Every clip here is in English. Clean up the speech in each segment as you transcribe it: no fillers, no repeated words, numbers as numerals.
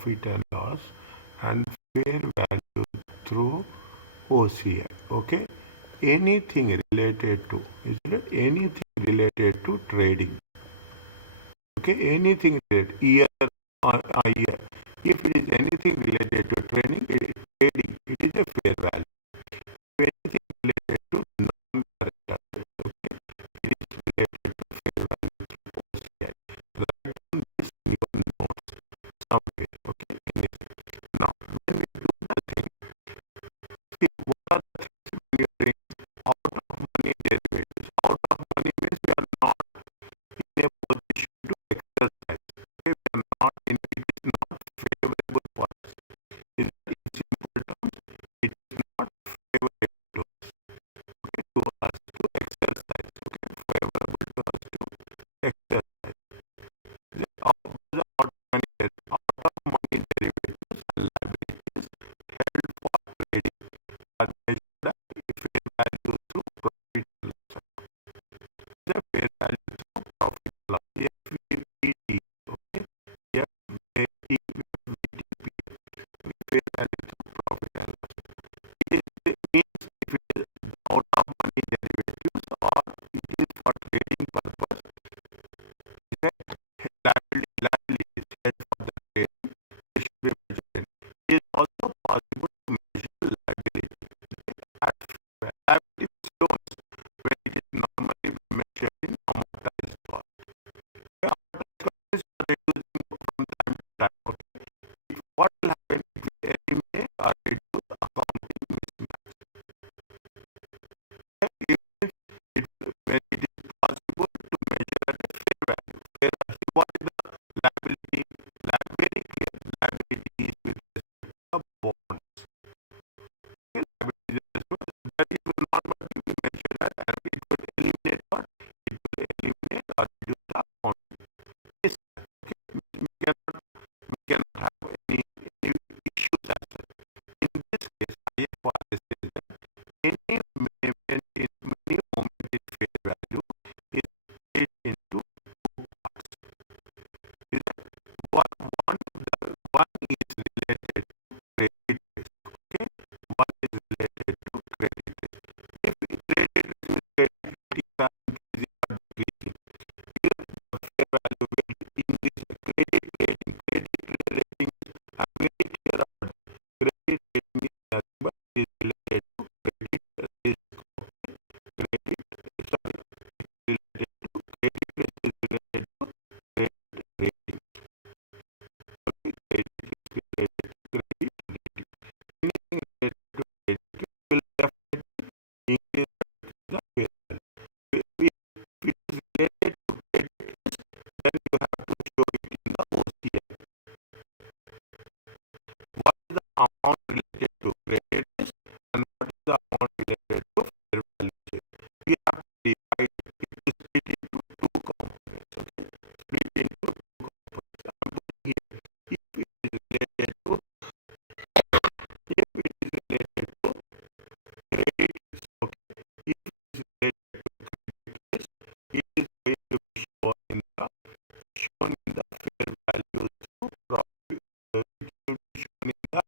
profit and loss, and fair value through OCI. Okay, anything related to, is it anything related to trading? Okay, anything related year or a year. If it is anything related to trading, it is a fair value. If anything related to non-current assets, okay, it is related to fair value through OCI. Write down this in your notes somewhere. Okay, now when we do the thing, see what are the things when you are doing out of money derivatives. Out of money means we are not in a position to exercise. Okay, we are not in, it is not favorable for us. In simple terms, it is not favorable to us. Okay, to us to exercise. Okay, favorable to us to exercise. Out of money derivatives and liabilities held for trading are measured at fair value through profit and loss. The fair value through profit and loss. FVPT. Okay, FVTP. Fair value through profit and loss. It means if it is out of money derivatives or it is for trading purpose, liabilities held for the trading, they should be measured. It is also possible to measure liability. Liability loans when it is normally measured in amortized cost. Amortized cost is reducing from time to time. Okay, what will happen? It will eliminate or reduce accounting mismatch. When it is possible to measure at a fair value. Fair value. What is the liability? Very clear. Liability is with respect to bonds. Okay, liability is with respect to that it will not be measured at, and it will eliminate what? It will eliminate or reduce the accounting. Yes. Okay. We cannot have any issues as such. In this case, IFRS says that any movement in fair value is split into two parts. Is that one is related to credit risk. Okay, one is related to credit risk. If credit risk is credit ratings are increasing or decreasing, here the fair value will increase. Credit rating I'm very clear about it. Credit rating is nothing but is related to credit risk. Credit, sorry, related to credit risk is related to credit rating. Okay, credit risk is related to credit rating. Anything related to credit risk will definitely increase the fair value. If it is related to credit risk, then you have to show it in the OCI. What is the amount related to credit risk and what is the amount related to fair value? We have to divide it, split into two components. Okay, split into two components. I'm putting here if it is related to credit risk. Okay, if it is related to credit risk, it is going to be shown in the fair value through profit. It will be shown in the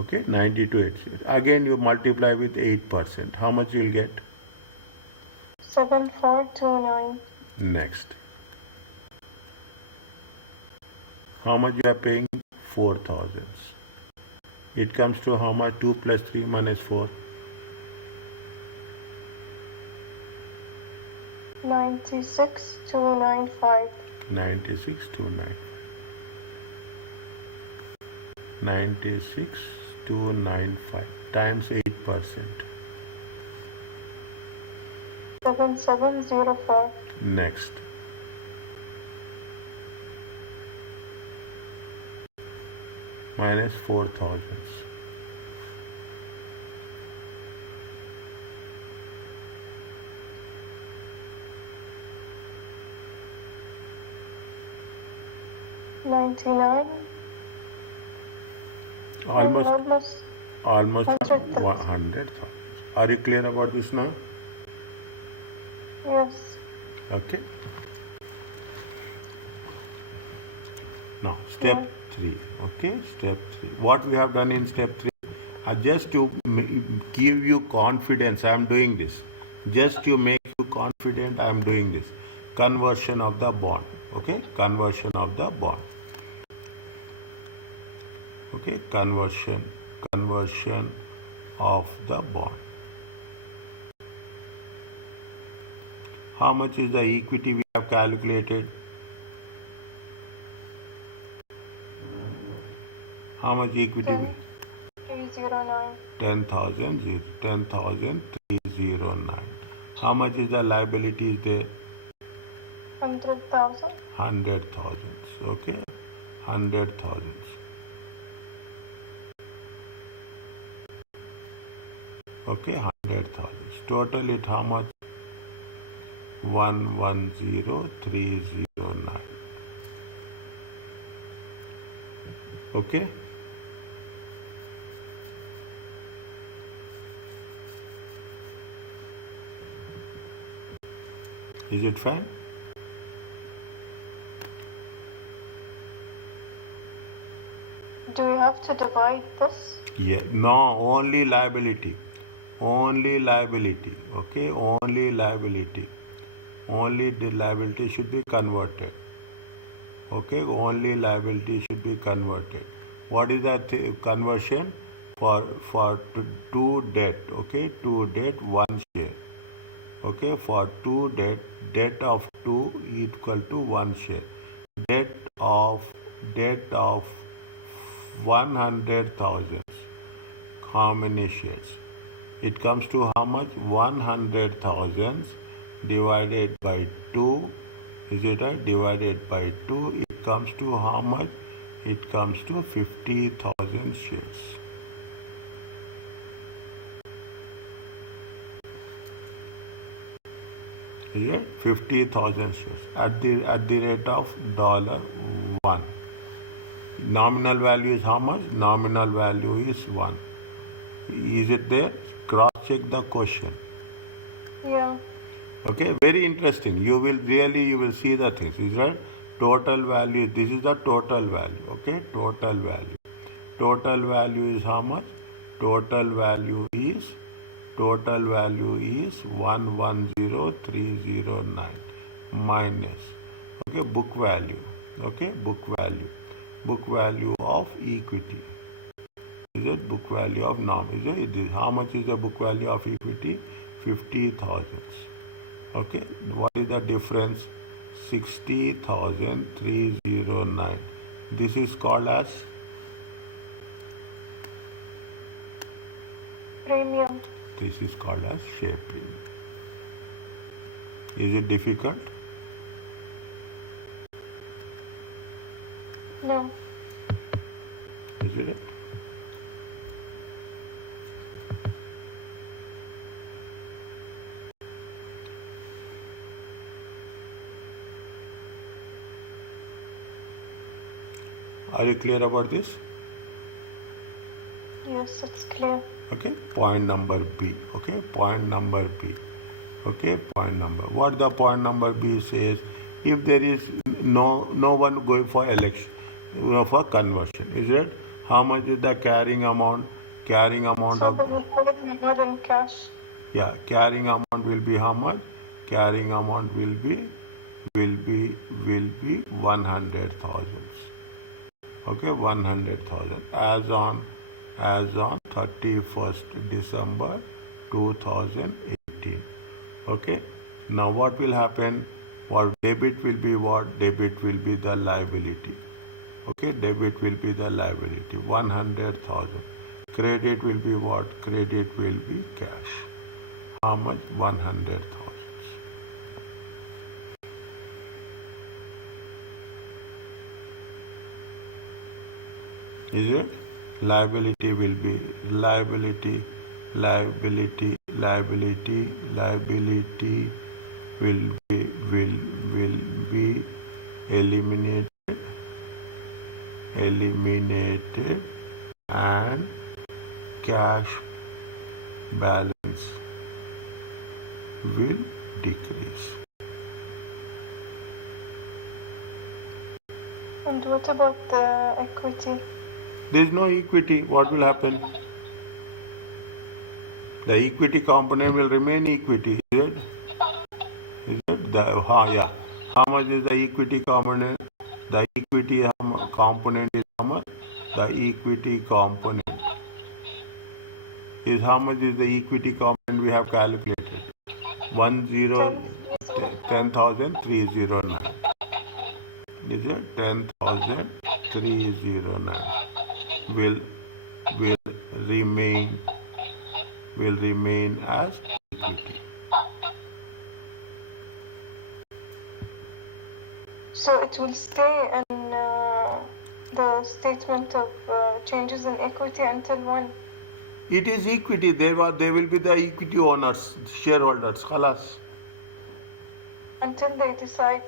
Okay, 90 to 86. Again, you multiply with 8%. How much you'll get? 7429. Next. How much you are paying? 4,000. It comes to how much? 2 plus 3 minus 4. 96295. 9629. 96295 times 8%. 7704. Next. Minus 4,000. Almost 100,000. Are you clear about this now? Yes. Okay. Now, step 3. Okay, step 3. What we have done in step 3, just to give you confidence, I am doing this. Just to make you confident, I am doing this. Conversion of the bond. Okay, conversion of the bond. Okay, conversion of the bond. How much is the equity we have calculated? How much equity? 10,309. 10,309. How much is the liabilities there? 100,000. 100,000. Okay, 100,000. Okay, 100,000. Total it how much? 110,309. Okay. Is it fine? Do we have to divide this? Yeah. No, only liability. Only liability. Okay, only liability. Only the liability should be converted. Okay, only liability should be converted. What is that conversion? For two debt. Okay, two debt, one share. Okay, for two debt of 2 equal to 1 share. Debt of 100,000. How many shares? It comes to how much? 100,000 divided by 2. Is it right? Divided by 2. It comes to how much? It comes to 50,000 shares. Is it? 50,000 shares at the rate of $1. Nominal value is how much? Nominal value is 1. Is it there? Cross check the question. Yeah. Okay, very interesting. You will see the things. Is right? Total value. This is the total value. Okay, total value. Total value is how much? Total value is 110,309 minus. Okay, book value. Okay, book value. Book value of equity. Is it book value of norm? Is it? How much is the book value of equity? 50,000. Okay, what is the difference? 60,309. This is called as Premium. This is called as share premium. Is it difficult? No. Is it? Are you clear about this? Yes, it's clear. Okay, point number B. Okay, point number B. Okay, point number. What the point number B says, if there is no one going for election, for conversion, is it? How much is the carrying amount? Carrying amount So of they will pay more in cash. yeah, carrying amount will be how much? Carrying amount will be 100,000. Okay, 100,000 as on 31st December 2018. Okay. Now what will happen? What debit will be what? Debit will be the liability. Okay, debit will be the liability, 100,000. Credit will be what? Credit will be cash. How much? 100,000. Is it? Liability will be liability will be eliminated and cash balance will decrease. And what about the equity? There is no equity. What will happen? The equity component will remain equity. Is it? Is it? Yeah. How much is the equity component? The equity component is how much? The equity component is how much is the equity component we have calculated? 10,309. Is it 10,309 will remain as equity. So it will stay in the statement of changes in equity until when? It is equity. There will be the equity owners, shareholders. Khalas. Until they decide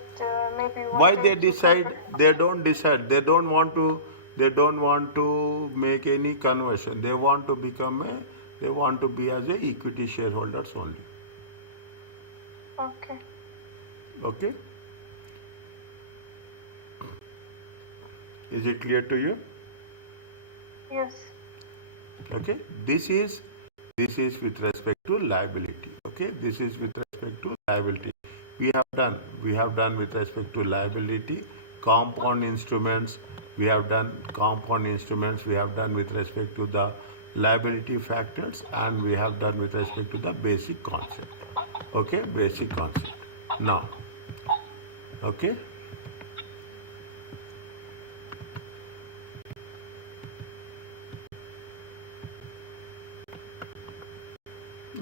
maybe one Why day they to decide? convert. They don't decide. They don't want to. They don't want to make any conversion. They want to become a. They want to be as a equity shareholders only. Okay. Okay. Is it clear to you? Yes. Okay. This is with respect to liability. Okay. This is with respect to liability. We have done with respect to liability. Compound instruments. We have done compound instruments. We have done with respect to the liability factors, and we have done with respect to the basic concept. Okay. Basic concept. Now. Okay.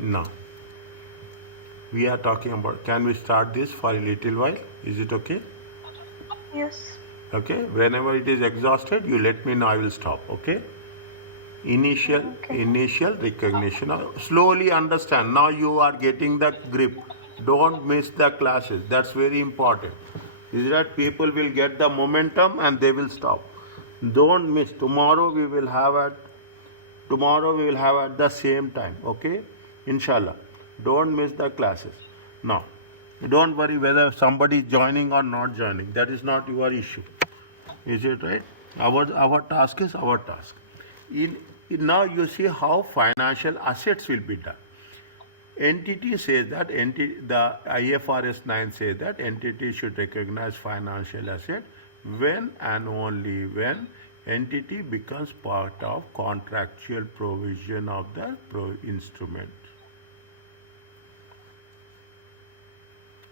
Now, we are talking about, can we start this for a little while? Is it okay? Yes. Okay. Whenever it is exhausted, you let me know, I will stop. Okay. Initial recognition. Slowly understand. Now you are getting the grip. Don't miss the classes. That's very important. Is that people will get the momentum and they will stop. Don't miss. Tomorrow we will have at the same time. Okay. Inshallah. Don't miss the classes. Now, don't worry whether somebody is joining or not joining. That is not your issue. Is it right? Our task is our task. Now you see how financial assets will be done. Entity says that the IFRS 9 says that entity should recognize financial asset when and only when entity becomes part of contractual provision of the instrument.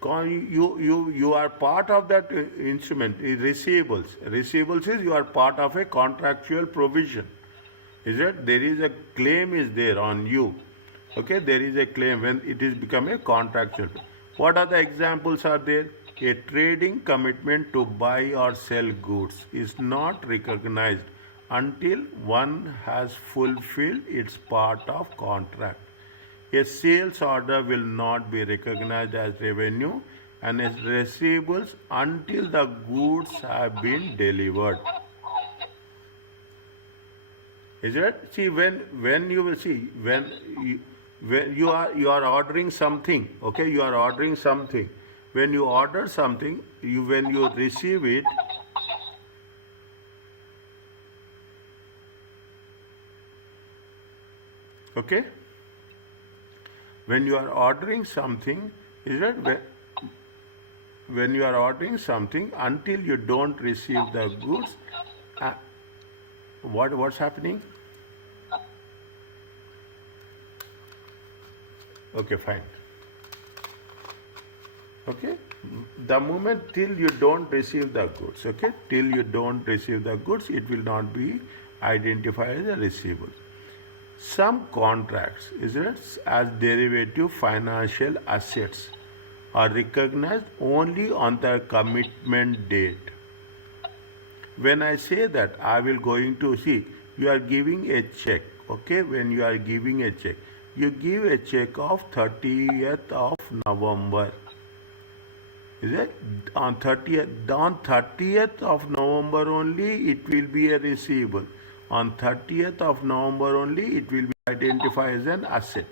You are part of that instrument. Receivables. Receivables is you are part of a contractual provision. Is it? There is a claim is there on you. Okay, there is a claim when it is become a contractual. What are the examples are there? A trading commitment to buy or sell goods is not recognized until one has fulfilled its part of contract. A sales order will not be recognized as revenue and as receivables until the goods have been delivered. Is it? See, when you will see when you are ordering something, okay, you are ordering something. When you order something, when you receive it, Okay? When you are ordering something, is it when you are ordering something, until you don't receive the goods, uh, what's happening? Okay, fine. Okay, the moment till you don't receive the goods, okay, till you don't receive the goods, it will not be identified as a receivable. Some contracts, is it, as derivative financial assets are recognized only on the commitment date. When I say that, I will going to see, you are giving a check, okay, when you are giving a check, you give a check of 30th of November. Is it? On 30th of November only it will be a receivable. On 30th of November only it will be identified as an asset.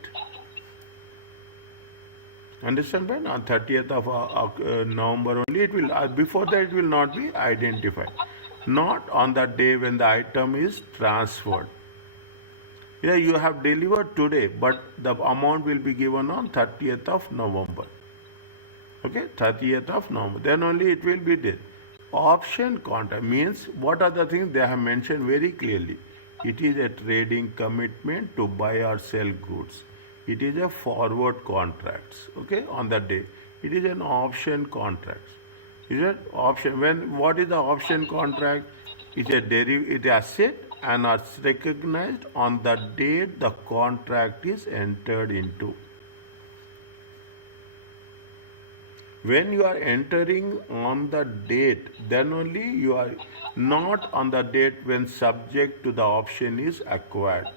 Understand, Ben? On 30th of November only it will, before that it will not be identified. Not on the day when the item is transferred. Yeah, you have delivered today, but the amount will be given on 30th of November. Okay, 30th of November. Then only it will be there. Option contract means what are the things they have mentioned very clearly. It is a trading commitment to buy or sell goods. It is a forward contracts. Okay, on that day. It is an option contract. Is it option? What is the option contract? It's it's asset and are recognized on the date the contract is entered into. When you are entering on the date, then only you are not on the date when subject to the option is acquired.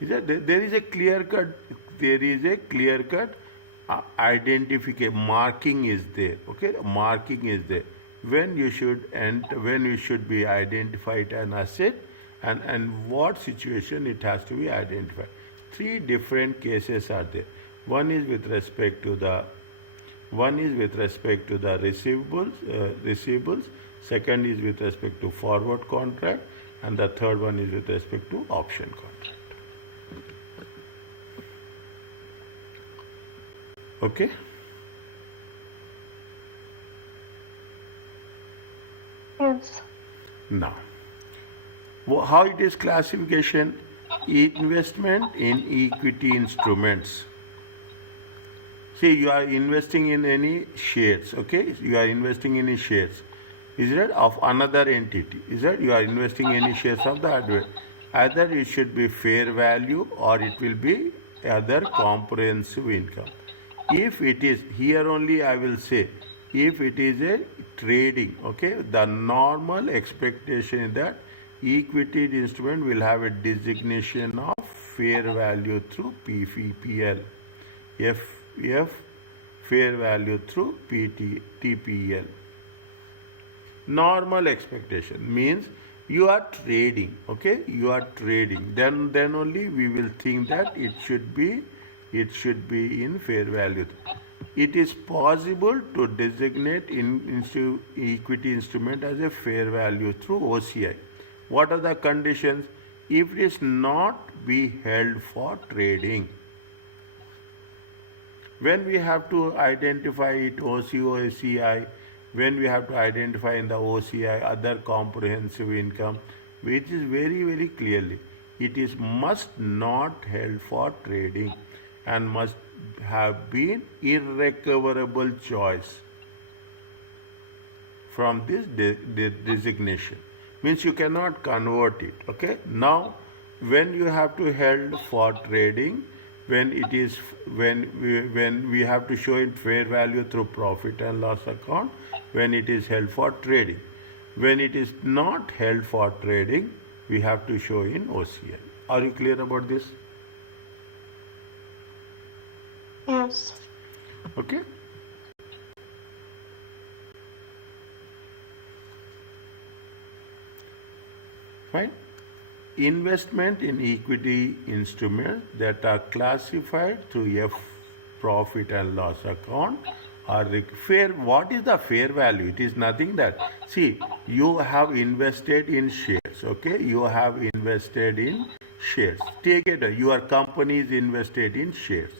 There is a clear cut identification, marking is there. Okay, marking is there. When you should be identified an asset, and what situation it has to be identified. 3 different cases are there. One is with respect to the receivables. Second is with respect to forward contract, and the third one is with respect to option contract. Okay. Yes. Now, how it is classification? Investment in equity instruments. See, you are investing in any shares, okay? You are investing in any shares. Is it of another entity? Is it you are investing in any shares of the hardware? Either it should be fair value or it will be other comprehensive income. If it is, here only I will say, if it is a trading, okay, the normal expectation is that equity instrument will have a designation of fair value through PL. F fair value through TPL. Normal expectation means you are trading, okay? You are trading. Then only we will think that it should be in fair value. It is possible to designate equity instrument as a fair value through OCI. What are the conditions? If it is not be held for trading. When we have to identify it OCI, when we have to identify in the OCI other comprehensive income, which is very, very clearly, it is must not held for trading and must have been irrecoverable choice from this designation. Means you cannot convert it. Okay. Now, when you have to held for trading, when we have to show it fair value through profit and loss account, when it is held for trading. When it is not held for trading, we have to show in OCI. Are you clear about this? Yes. Okay. Fine. Investment in equity instruments that are classified through profit and loss account are fair. What is the fair value? It is nothing that, see, you have invested in shares, okay? You have invested in shares. Take it, your company is invested in shares.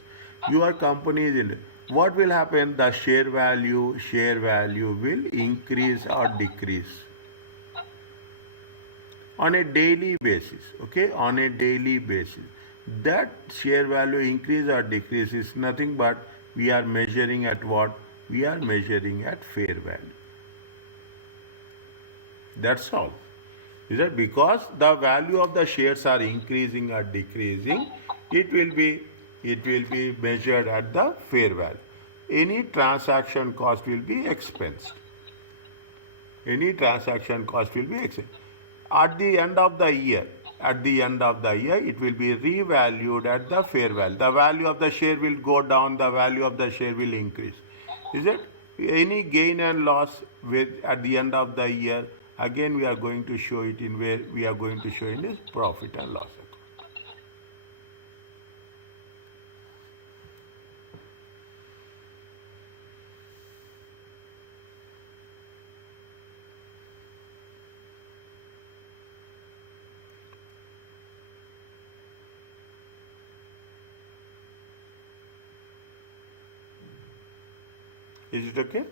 Your company is in. What will happen? The share value will increase or decrease on a daily basis. Okay, on a daily basis. That share value increase or decrease is nothing but we are measuring at what? We are measuring at fair value. That's all. Is that because the value of the shares are increasing or decreasing, it will be measured at the fair value. Any transaction cost will be expensed. Any transaction cost will be expensed. At the end of the year, it will be revalued at the fair value. The value of the share will go down, the value of the share will increase. Is it? Any gain and loss at the end of the year, again we are going to show it in where we are going to show in this profit and loss account. Is it okay?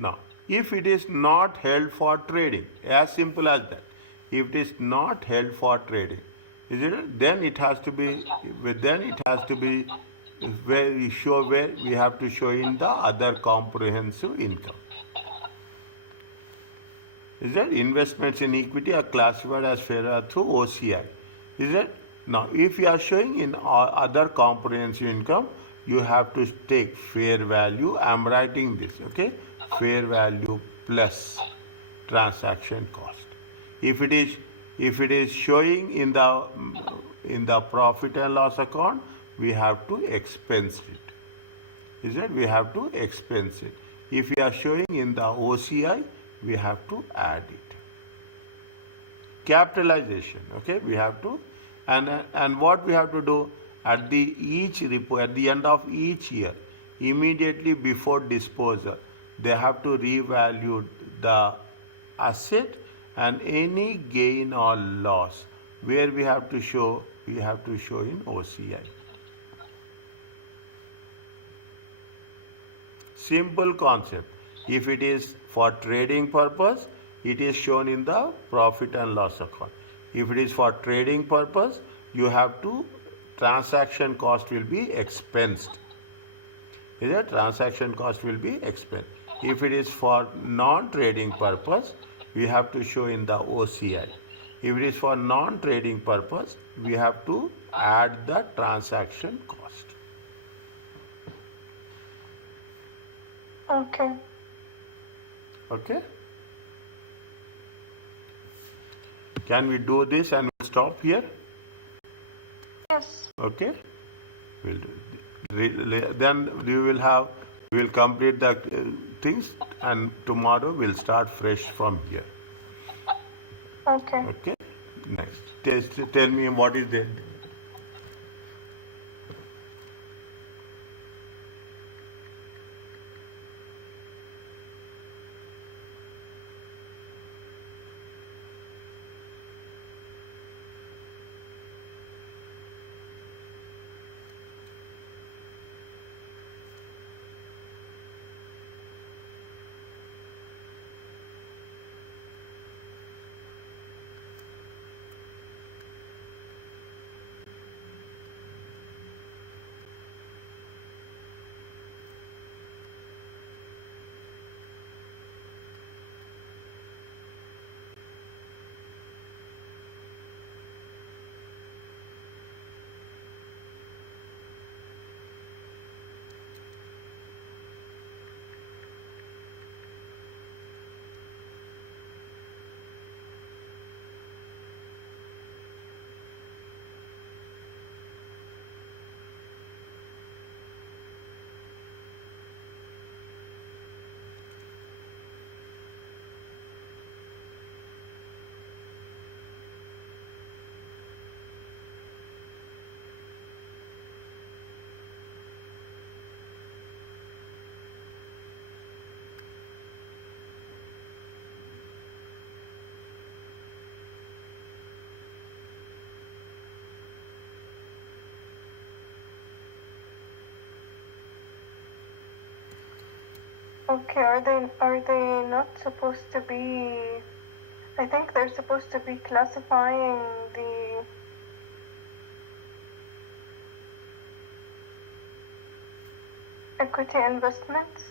Now, if it is not held for trading, as simple as that. If it is not held for trading, is it? Then it has to be. Where we have to show in the other comprehensive income. Is that investments in equity are classified as fair value through OCI? Is it? Now, if you are showing in other comprehensive income, you have to take fair value. I am writing this, okay? Fair value plus transaction cost. If it is showing in the profit and loss account, we have to expense it. Is that? We have to expense it. If we are showing in the OCI, we have to add it. Capitalization, okay? We have to, and what we have to do at the end of each year, immediately before disposal, they have to revalue the asset and any gain or loss where we have to show in OCI. Simple concept. If it is for trading purpose, it is shown in the profit and loss account. If it is for trading purpose, you have to, transaction cost will be expensed. Is it? Transaction cost will be expensed. If it is for non-trading purpose, we have to show in the OCI. If it is for non-trading purpose, we have to add the transaction cost. Okay. Okay? Can we do this and we'll stop here? Yes. Okay? We'll do. Then we will complete the things, and tomorrow we'll start fresh from here. Okay. Okay? Next. Tell me what is there. Okay, are they not supposed to be? I think they're supposed to be classifying the equity investments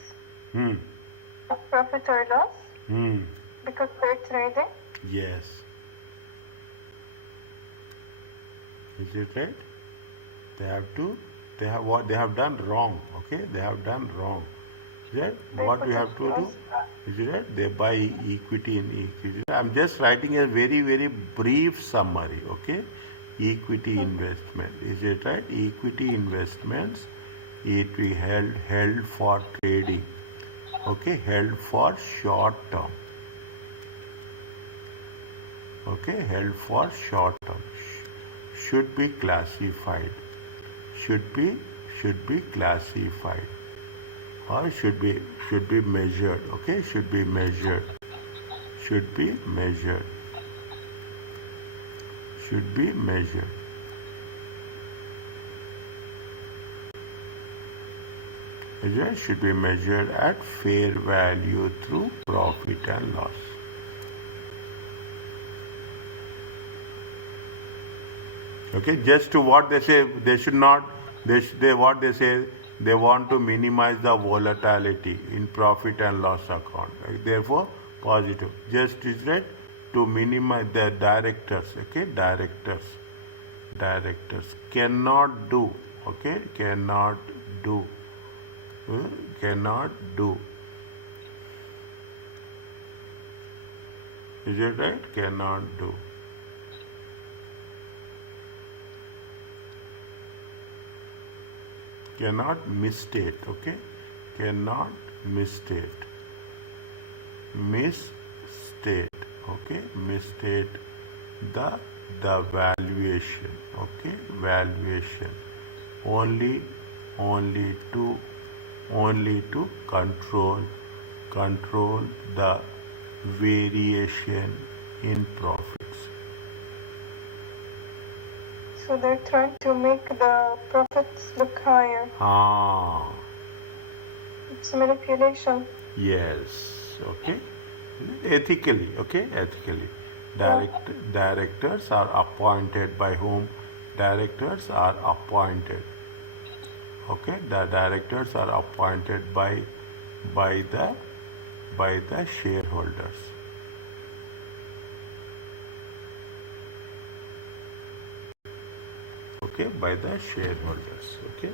profit or loss because they're trading. Yes. Is it right? They have to. They have what they have done wrong. Okay, they have done wrong. Is that They what put we it have to do? as Is it right? They buy equity in equity. I'm just writing a very brief summary. Okay, equity investment. Is it right? Equity investments. It we held for trading. Okay, held for short term. Okay, held for short term. Should be classified. Should be classified. Or should be measured. Okay, should be measured. Should be measured. Should be measured. It should be measured at fair value through profit and loss. Okay, just to what they say, they should not. They what they say, they want to minimize the volatility in profit and loss account. Right? Therefore, positive. Just is right to minimize the directors. Okay, directors cannot do. Okay, cannot do. Cannot do. Is it right? Cannot do. Cannot misstate. Okay, cannot misstate. Misstate. Okay, misstate the valuation. Okay, valuation only to control the variation in profits. so they're trying to make the profits look higher. It's manipulation. Yes. Okay. Ethically. Okay. Ethically. Directors are appointed by whom? Directors are appointed. Okay. The directors are appointed by the shareholders. Okay, by the shareholders. Okay.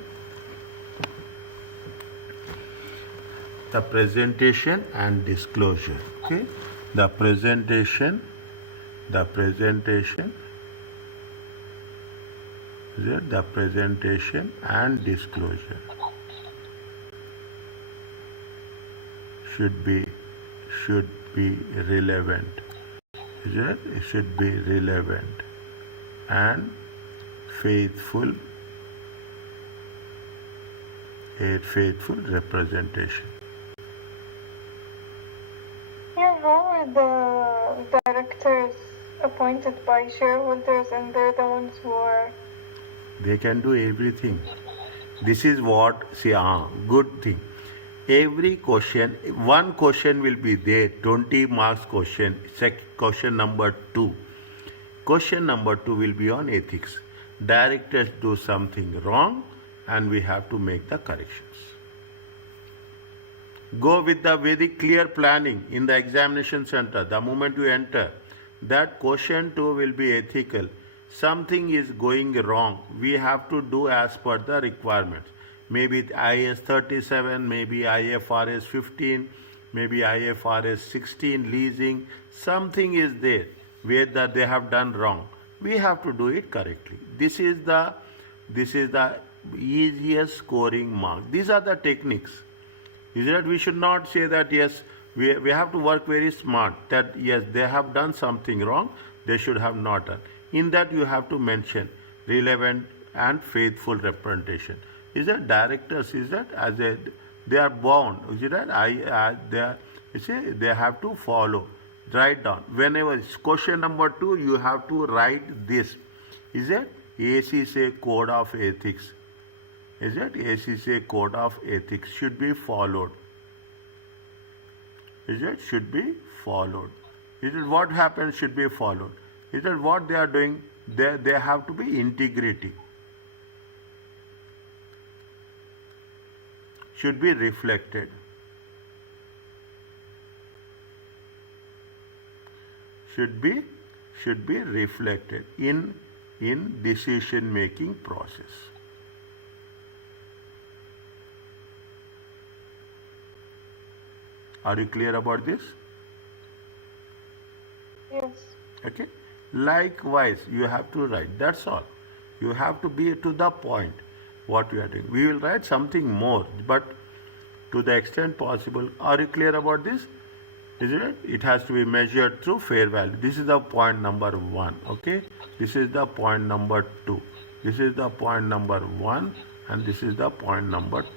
The presentation and disclosure. Okay. The presentation and disclosure should be relevant. It should be relevant and faithful representation. Yeah, how are the directors appointed by shareholders and they're the ones who are? They can do everything. This is what, see, good thing. Every question, one question will be there, 20 marks question, question number 2. Question number 2 will be on ethics. Directors do something wrong and we have to make the corrections. Go with the very clear planning in the examination center. The moment you enter, that question 2 will be ethical. Something is going wrong. We have to do as per the requirements. Maybe IS 37, maybe IFRS 15, maybe IFRS 16 leasing. Something is there where that they have done wrong. We have to do it correctly. This is the easiest scoring mark. These are the techniques. Is that we should not say that yes, we have to work very smart, that yes, they have done something wrong, they should have not done. In that you have to mention relevant and faithful representation. Is that directors, is that as a, they are bound, is it that they have to follow. Write down. Whenever it's question number 2, you have to write this. Is it ACCA code of ethics? Is it ACCA code of ethics should be followed? is it should be followed. Is it what happens should be followed? Is it what they are doing? They have to be integrity. Should be reflected. Should be reflected in decision making process. Are you clear about this? Yes. Okay. Likewise, you have to write. That's all. You have to be to the point what you are doing. We will write something more, but to the extent possible. Are you clear about this? Isn't it? It has to be measured through fair value. This is the point number 1. Okay. This is the point number 2. This is the point number 1, and this is the point number 2.